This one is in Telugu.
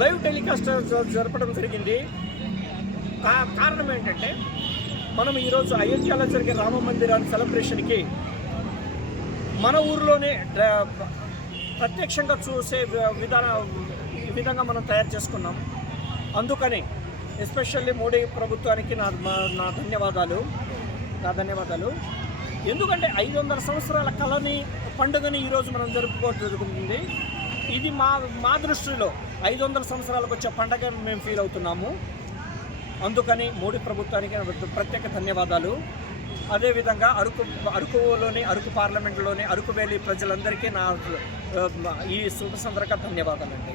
లైవ్ టెలికాస్ట్ జరపడం జరిగింది. కారణం ఏంటంటే మనం ఈరోజు అయోధ్యలో జరిగే రామ మందిరాన్ని సెలబ్రేషన్కి మన ఊరిలోనే ప్రత్యక్షంగా చూసే విధంగా మనం తయారు చేసుకున్నాం. అందుకని ఎస్పెషల్లీ మోడీ ప్రభుత్వానికి నా ధన్యవాదాలు. ఎందుకంటే 500 సంవత్సరాల పండుగని ఈరోజు మనం జరుపుకోవడం. ఇది మా దృష్టిలో 500 సంవత్సరాలకు వచ్చే పండుగ మేము ఫీల్ అవుతున్నాము. అందుకని మోడీ ప్రభుత్వానికి ప్రత్యేక ధన్యవాదాలు. అదేవిధంగా అరకు పార్లమెంట్లోని అరకు వ్యాలీ ప్రజలందరికీ ఈ శుభ సందర్భంగా ధన్యవాదాలండి.